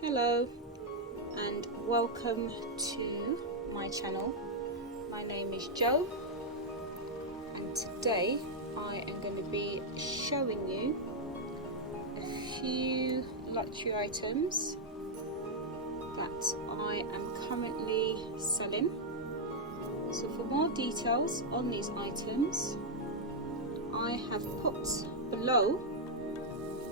Hello and welcome to my channel. My name is Jo and today I am going to be showing you a few luxury items that I am currently selling. So for more details on these items, I have put below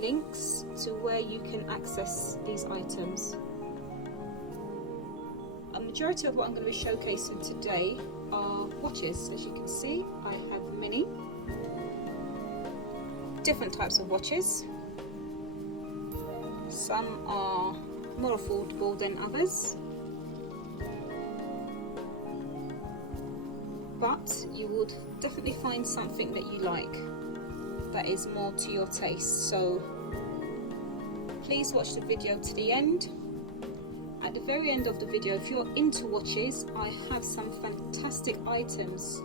links to where you can access these items. A majority of what I'm going to be showcasing today are watches. As you can see, I have many different types of watches. Some are more affordable than others, but you would definitely find something that you like that is more to your taste. So please watch the video to the end. At the very end of the video, if you're into watches, I have some fantastic items,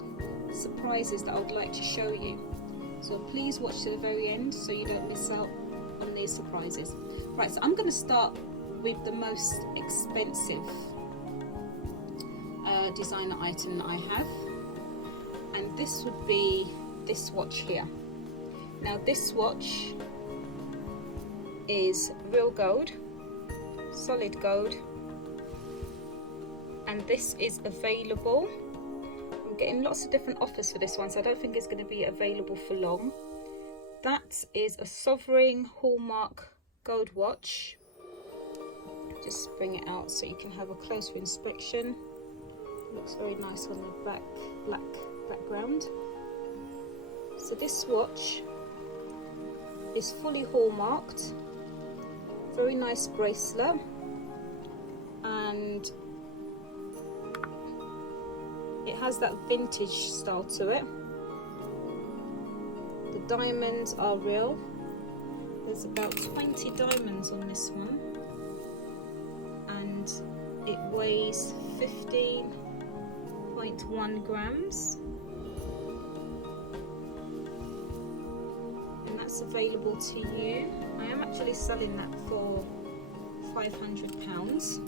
surprises that I would like to show you. So please watch to the very end so you don't miss out on these surprises. Right, so I'm going to start with the most expensive designer item that I have, and this would be this watch here. Now this watch is real gold, solid gold, and this is available. I'm getting lots of different offers for this one, so I don't think it's going to be available for long. That is a sovereign Hallmark gold watch. Just bring it out so you can have a closer inspection. Looks very nice on the black background. So this watch is fully hallmarked, very nice bracelet, and it has that vintage style to it. The diamonds are real. There's about 20 diamonds on this one, and it weighs 15.1 grams. That's available to you. I am actually selling that for £500.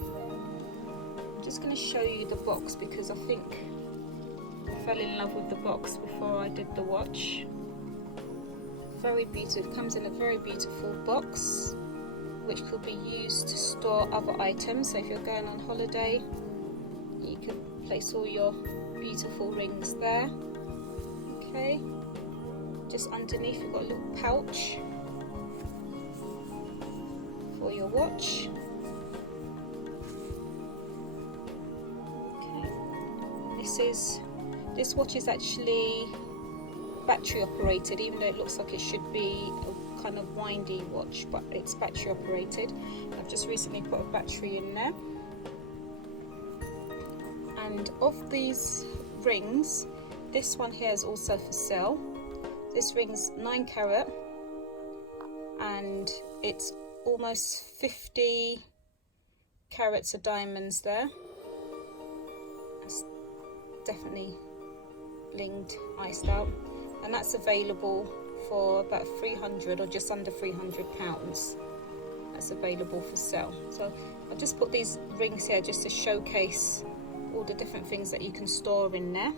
I'm just going to show you the box because I think I fell in love with the box before I did the watch. Very beautiful. It comes in a very beautiful box which could be used to store other items. So if you're going on holiday, you can place all your beautiful rings there. Okay. Just underneath you've got a little pouch for your watch. Okay. This watch is actually battery operated, even though it looks like it should be a kind of windy watch, but it's battery operated. I've just recently put a battery in there. And of these rings, this one here is also for sale. This ring's 9 carat and it's almost 50 carats of diamonds there. That's definitely blinged, iced out, and that's available for about 300 or just under £300. That's available for sale. So I've just put these rings here just to showcase all the different things that you can store in there.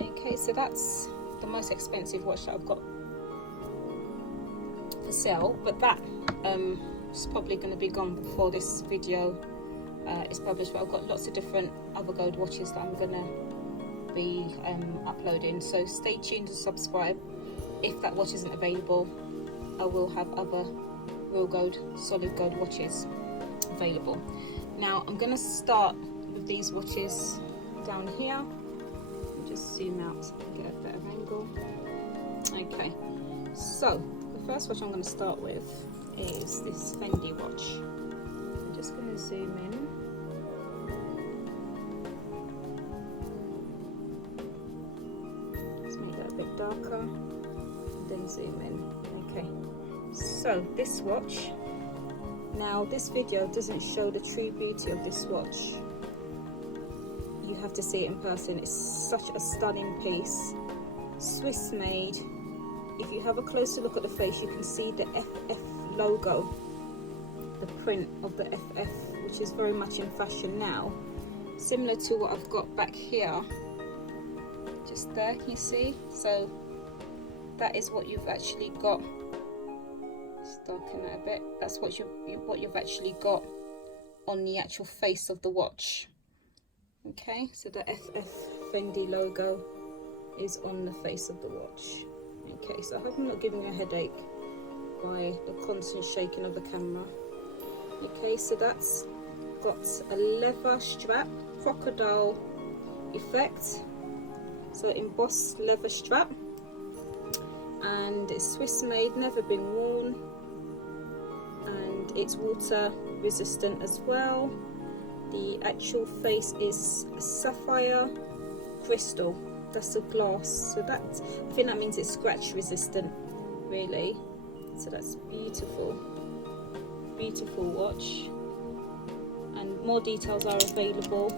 Okay, so that's the most expensive watch that I've got for sale, but that is probably going to be gone before this video is published. But I've got lots of different other gold watches that I'm going to be uploading, so stay tuned to subscribe. If that watch isn't available, I will have other real gold, solid gold watches available. Now I'm going to start with these watches down here. Just zoom out so I can get a better angle. Okay, so the first watch I'm going to start with is this Fendi watch. I'm just going to zoom in. Let's make that a bit darker and then zoom in. Okay, so this watch, now this video doesn't show the true beauty of this watch. You have to see it in person. It's such a stunning piece, Swiss made. If you have a closer look at the face, you can see the FF logo the print of the FF, which is very much in fashion now, similar to what I've got back here, just there, can you see? So that is what you've actually got. Just darken that a bit. That's what you've actually got on the actual face of the watch. Okay, so the FF Fendi logo is on the face of the watch. Okay, so I hope I'm not giving you a headache by the constant shaking of the camera. Okay, so that's got a leather strap, crocodile effect, so embossed leather strap, and it's Swiss made, never been worn, and it's water resistant as well. The actual face is a sapphire crystal, that's a glass, so that, I think that means it's scratch resistant really. So that's beautiful, beautiful watch, and more details are available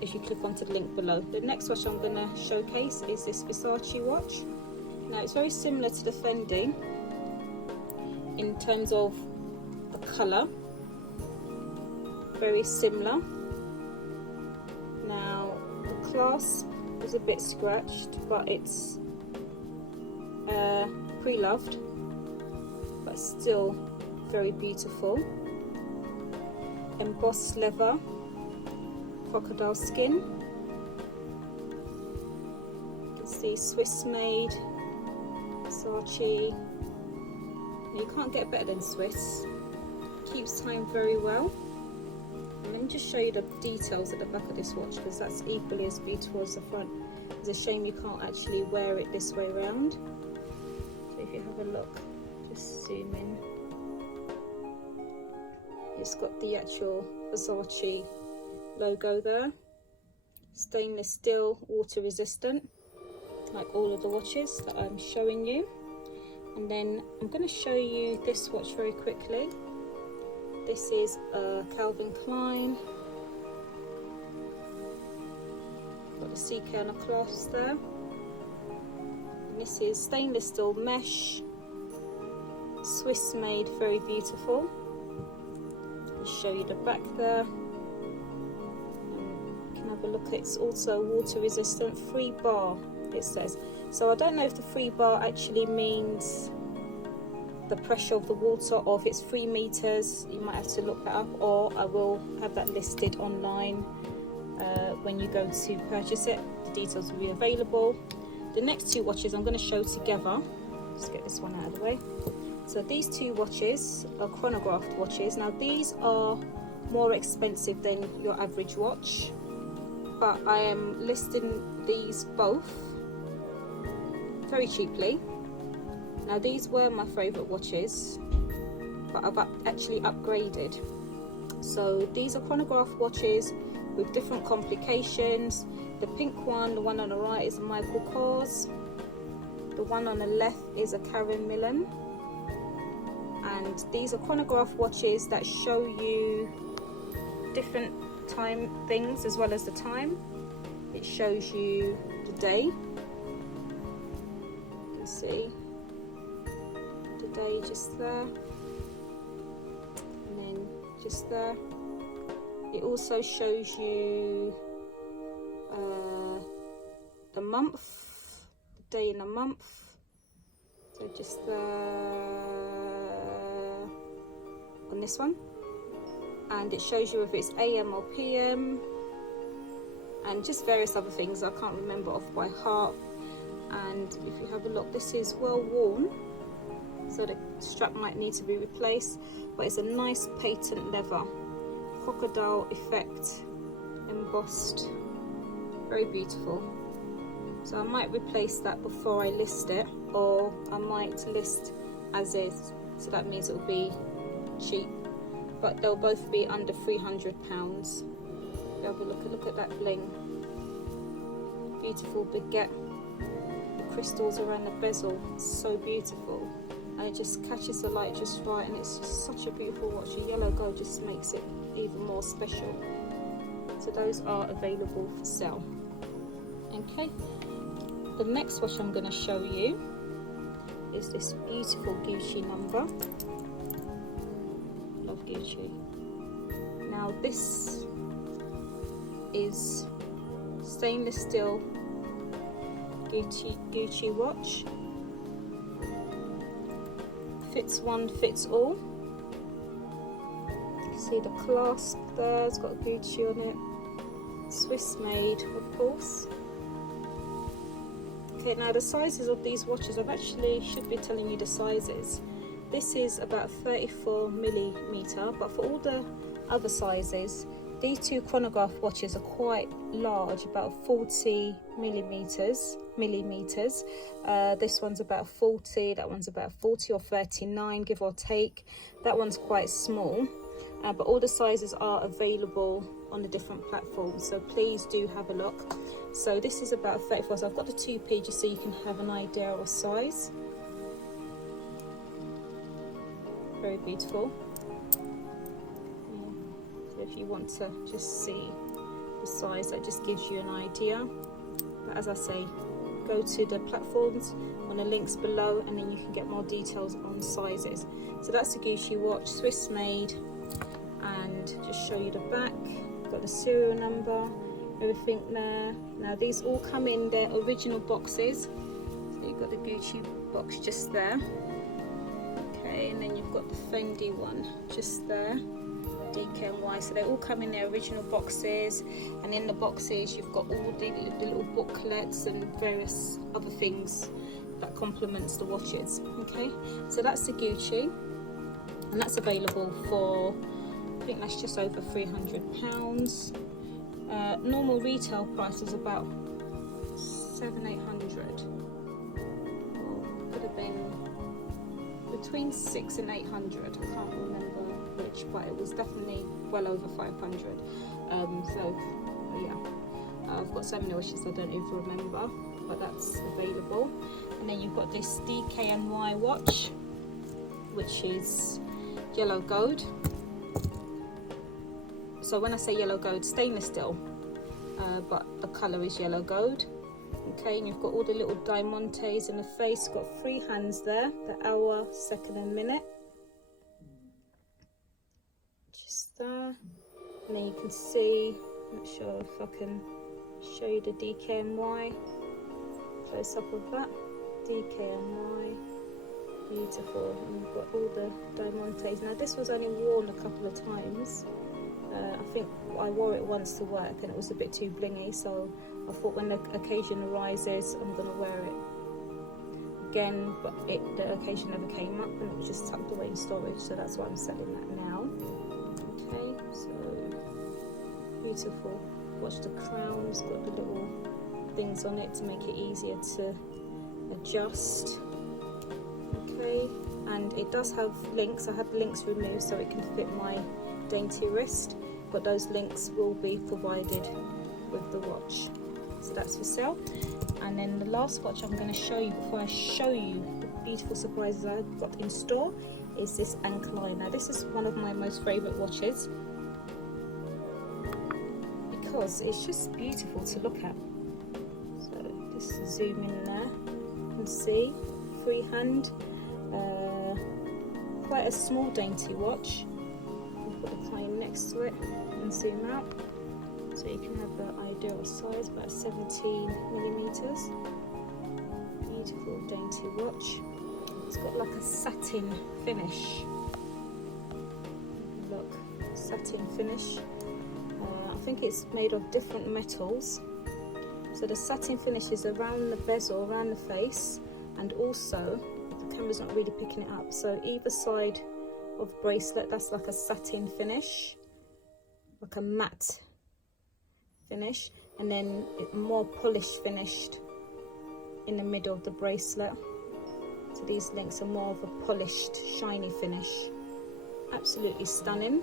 if you click onto the link below. The next watch I'm going to showcase is this Versace watch. Now it's very similar to the Fendi in terms of the colour, very similar. Now the clasp is a bit scratched, but it's pre-loved, but still very beautiful. Embossed leather, crocodile skin. You can see Swiss made, Versace. You can't get better than Swiss. Keeps time very well. And let me just show you the details at the back of this watch, because that's equally as beautiful as the front. It's a shame you can't actually wear it this way around. So if you have a look, just zoom in. It's got the actual Versace logo there. Stainless steel, water resistant, like all of the watches that I'm showing you. And then I'm going to show you this watch very quickly. This is a Calvin Klein. Got the CK on a clasp there. And this is stainless steel mesh, Swiss made, very beautiful. I'll show you the back there. You can have a look. It's also water resistant, free bar it says. So I don't know if the free bar actually means the pressure of the water, or if it's 3 meters. You might have to look that up, or I will have that listed online when you go to purchase it. The details will be available. The next 2 watches I'm going to show together. Let's get this one out of the way. So these 2 watches are chronographed watches. Now these are more expensive than your average watch, but I am listing these both very cheaply. Now these were my favourite watches, but I've actually upgraded. So these are chronograph watches with different complications. The pink one, the one on the right, is a Michael Kors. The one on the left is a Karen Millen. And these are chronograph watches that show you different time things as well as the time. It shows you the day. You can see the day just there, and then just there. It also shows you the month, the day in a month. So just there on this one, and it shows you if it's AM or PM, and just various other things I can't remember off by heart. And if you have a look, this is well worn, so the strap might need to be replaced, but it's a nice patent leather, crocodile effect, embossed, very beautiful. So I might replace that before I list it, or I might list as is, so that means it will be cheap, but they'll both be under £300. Have a look at that bling, beautiful baguette, the crystals around the bezel, so beautiful, and it just catches the light just right, and it's just such a beautiful watch. The yellow gold just makes it even more special. So those are available for sale. Okay, the next watch I'm going to show you is this beautiful Gucci number. Gucci. Now this is stainless steel Gucci watch. Fits one, fits all. You see the clasp there, it's got Gucci on it. Swiss made, of course. Okay, now the sizes of these watches, I've actually should be telling you the sizes. This is about 34 millimeter, but for all the other sizes, these two chronograph watches are quite large, about 40 millimeters. This one's about 40, that one's about 40 or 39, give or take. That one's quite small, but all the sizes are available on the different platforms, so please do have a look. So this is about 34, so I've got the 2P just so you can have an idea of size. Very beautiful. So if you want to just see the size, that just gives you an idea. But as I say, go to the platforms on the links below and then you can get more details on sizes. So that's a Gucci watch, Swiss made, and just show you the back. Got the serial number, everything there. Now these all come in their original boxes. So you've got the Gucci box just there. Okay, and then you've got the Fendi one just there. DKNY, so they all come in their original boxes, and in the boxes you've got all the little booklets and various other things that complements the watches. Okay, so that's the Gucci, and that's available for, I think that's just over £300. Normal retail price is about $700-800, or could have been between $600 and $800, I can't remember which, but it was definitely well over 500. So yeah, I've got so many watches I don't even remember, but that's available. And then you've got this DKNY watch, which is yellow gold. So when I say yellow gold, stainless steel, but the colour is yellow gold. Okay, and you've got all the little diamantes in the face. Got 3 hands there, the hour, second and minute. Just there. And then you can see, I'm not sure if I can show you the DKNY. Close up of that. DKNY. Beautiful. And you've got all the diamantes. Now this was only worn a couple of times. I think I wore it once to work and it was a bit too blingy, so I thought when the occasion arises I'm going to wear it again, but the occasion never came up and it was just tucked away in storage, so that's why I'm selling that now. Okay, so beautiful. Watch the crown's got the little things on it to make it easier to adjust. Okay, and it does have links. I had the links removed so it can fit my dainty wrist, but those links will be provided with the watch. So that's for sale. And then the last watch I'm going to show you before I show you the beautiful surprises I've got in store is this Klein. Now this is one of my most favourite watches because it's just beautiful to look at. So just zoom in there and see, freehand, quite a small dainty watch. Put the Klein next to it and zoom out so you can have the idea of size, about 17 millimeters. Beautiful dainty watch. It's got like a satin finish. Look, satin finish. I think it's made of different metals. So the satin finish is around the bezel, around the face, and also the camera's not really picking it up. So either side of the bracelet, that's like a satin finish, like a matte finish, and then more polished finished in the middle of the bracelet. So these links are more of a polished, shiny finish. Absolutely stunning.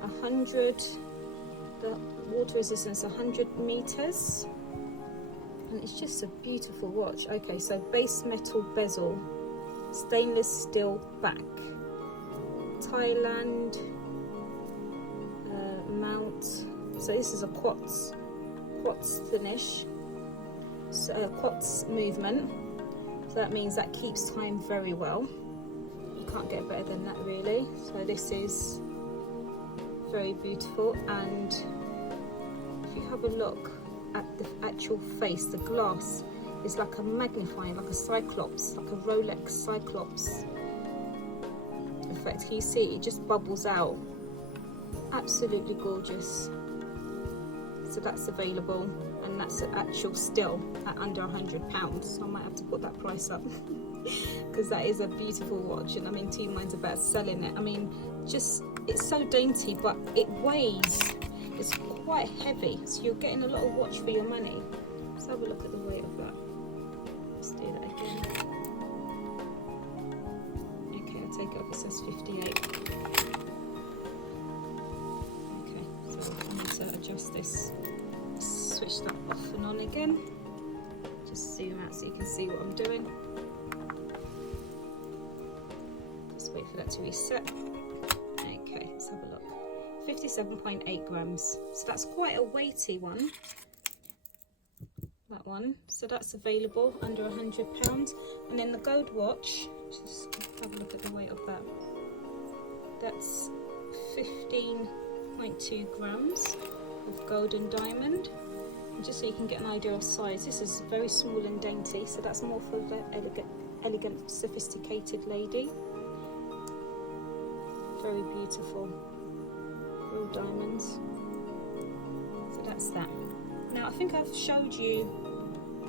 100, the water resistance 100 meters, and it's just a beautiful watch. Okay, so base metal bezel, stainless steel back, Thailand mount. So this is a quartz finish, so quartz movement. So that means that keeps time very well. You can't get better than that really. So this is very beautiful. And if you have a look at the actual face, the glass is like a magnifying, like a cyclops, like a Rolex cyclops effect. Can you see it just bubbles out? Absolutely gorgeous. So that's available, and that's an actual still at under £100. So I might have to put that price up because that is a beautiful watch, and I'm in two minds about selling it. I mean, just, it's so dainty, but it weighs, it's quite heavy, so you're getting a lot of watch for your money. Let's have a look at the weight of that. Let's do that again. Okay, I'll take it off, it says 58. So I need to adjust this, switch that off and on again. Just zoom out so you can see what I'm doing. Just wait for that to reset. Okay, let's have a look. 57.8 grams. So that's quite a weighty one. That one. So that's available under £100. And then the gold watch, just have a look at the weight of that. That's 15.2 grams of gold and diamond. And just so you can get an idea of size, this is very small and dainty, so that's more for the elegant, sophisticated lady. Very beautiful, real diamonds. So that's that. Now I think I've showed you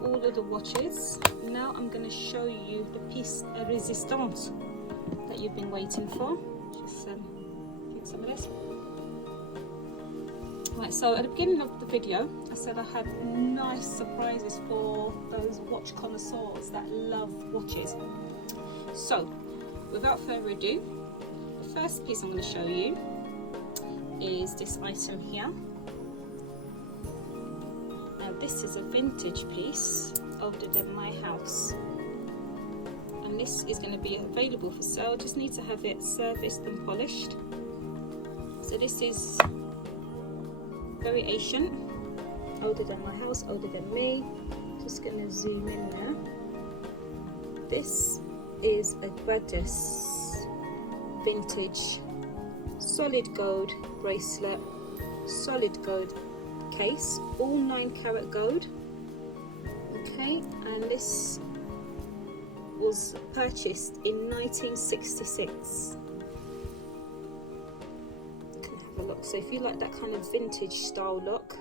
all of the watches. Now I'm going to show you the piece de resistance that you've been waiting for. Just drink some of this. Right, so at the beginning of the video, I said I had nice surprises for those watch connoisseurs that love watches. So, without further ado, the first piece I'm going to show you is this item here. Now, this is a vintage piece older than my house. And this is going to be available for sale. Just need to have it serviced and polished. So this is very ancient, older than my house, older than me. Just gonna zoom in there. This is a Gratis vintage solid gold bracelet, solid gold case, all 9-carat gold. Okay, and this was purchased in 1966. Look, so if you like that kind of vintage style look,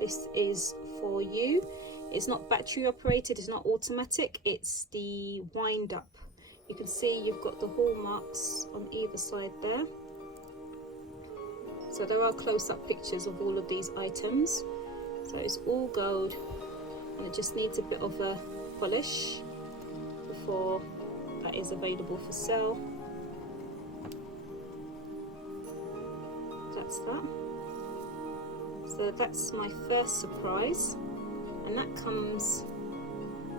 this is for you. It's not battery operated, it's not automatic, it's the wind up. You can see you've got the hallmarks on either side there. So there are close-up pictures of all of these items. So it's all gold, and it just needs a bit of a polish before that is available for sale. That's that. So that's my first surprise, and that comes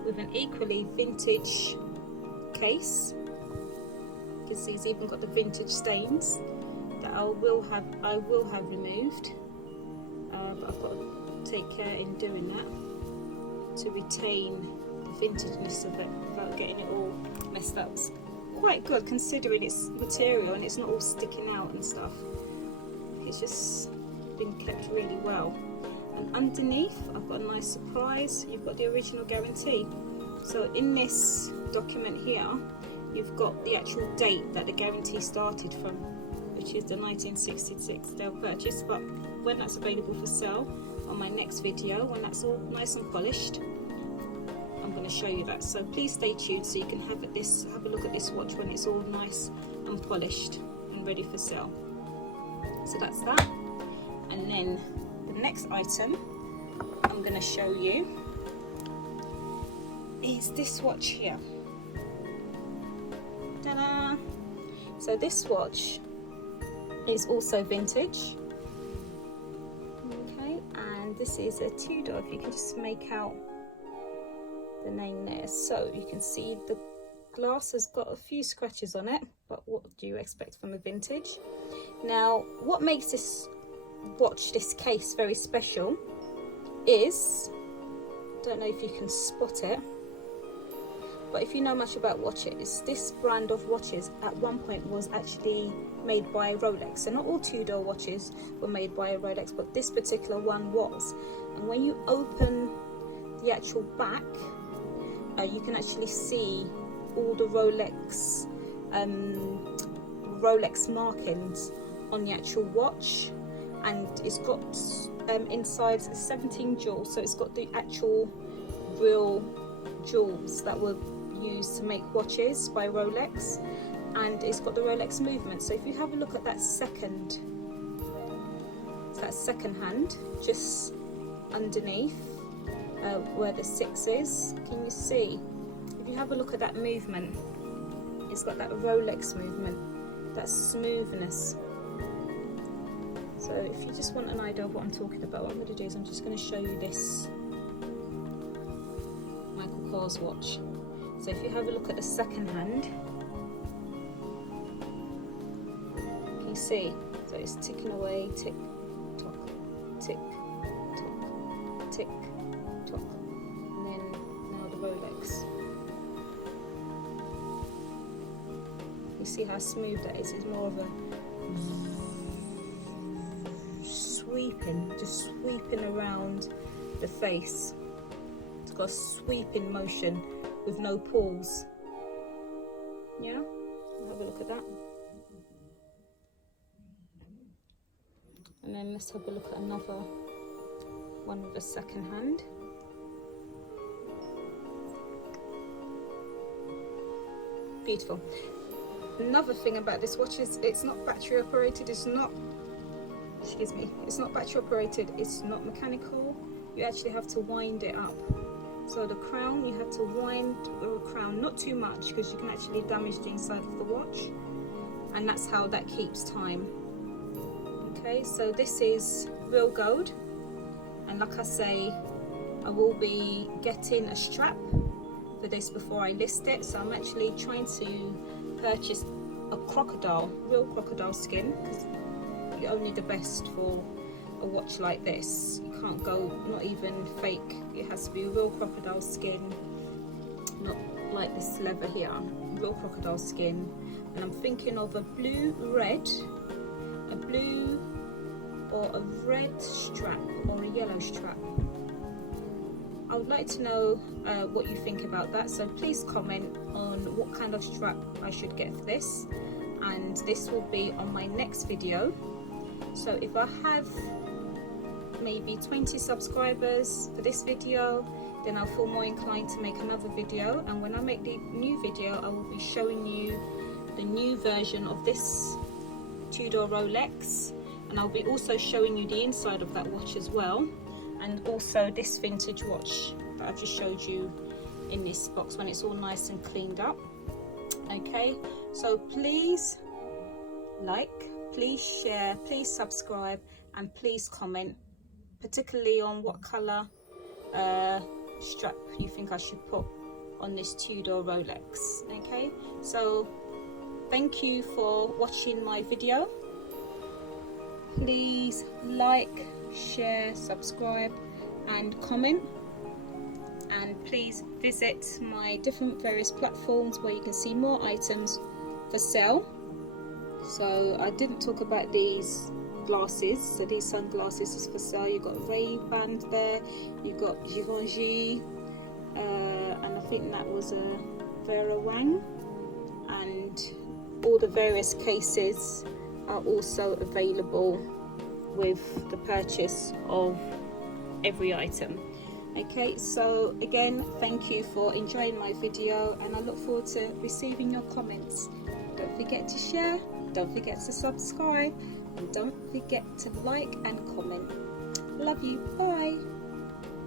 with an equally vintage case. You can see it's even got the vintage stains that I will have removed, but I've got to take care in doing that to retain the vintageness of it without getting it all messed up. It's quite good considering it's material and it's not all sticking out and stuff. It's just been kept really well. And underneath I've got a nice surprise. You've got the original guarantee. So in this document here you've got the actual date that the guarantee started from, which is the 1966 day of purchase. But when that's available for sale on my next video, when that's all nice and polished, I'm going to show you that. So please stay tuned so you can have a look at this watch when it's all nice and polished and ready for sale. So that's that. And then the next item I'm going to show you is this watch here. Ta-da! So this watch is also vintage. Okay, and this is a Tudor, if you can just make out the name there. So you can see the glass has got a few scratches on it, but what do you expect from a vintage? Now, what makes this watch, this case, very special is, don't know if you can spot it, But if you know much about watches, this brand of watches at one point was actually made by Rolex. So not all Tudor watches were made by Rolex, but this particular one was. And when you open the actual back, you can actually see all the Rolex markings on the actual watch, and it's got inside 17 jewels, so it's got the actual real jewels that were used to make watches by Rolex, and it's got the Rolex movement. So if you have a look at that second hand just underneath where the 6 is, can you see? If you have a look at that movement, it's got that Rolex movement, that smoothness. So if you just want an idea of what I'm talking about, what I'm going to do is I'm just going to show you this Michael Kors watch. So if you have a look at the second hand, you can see, so it's ticking away, tick, tock, tick, tock, tick, tock, and then now the Rolex. You see how smooth that is? It's more of a sweeping, just sweeping around the face. It's got a sweeping motion with no pause. Yeah, have a look at that. And then let's have a look at another one with a second hand. Beautiful. Another thing about this watch is it's not battery operated, it's not battery operated, it's not mechanical. You actually have to wind it up. So the crown, you have to wind the crown, not too much because you can actually damage the inside of the watch, and that's how that keeps time. Okay, so this is real gold, and like I say, I will be getting a strap for this before I list it. So I'm actually trying to purchase a real crocodile skin, because you're only the best for a watch like this. You can't go, not even fake, it has to be real crocodile skin, not like this leather here, real crocodile skin. And I'm thinking of a blue or a red strap or a yellow strap. I would like to know what you think about that, so please comment on what kind of strap I should get for this, and this will be on my next video. So if I have maybe 20 subscribers for this video, then I'll feel more inclined to make another video, and when I make the new video I will be showing you the new version of this Tudor Rolex, and I'll be also showing you the inside of that watch as well, and also this vintage watch that I've just showed you in this box when it's all nice and cleaned up. Okay, so please like, please share, please subscribe, and please comment, particularly on what colour strap you think I should put on this Tudor Rolex. Okay, so thank you for watching my video. Please like, share, subscribe and comment, and please visit my different various platforms where you can see more items for sale. So I didn't talk about these glasses, so these sunglasses is for sale. You've got Ray-Ban there, you've got Givenchy, and I think that was a Vera Wang, and all the various cases are also available with the purchase of every item. Okay, so again, thank you for enjoying my video, and I look forward to receiving your comments. Don't forget to share, don't forget to subscribe, and don't forget to like and comment. Love you, bye.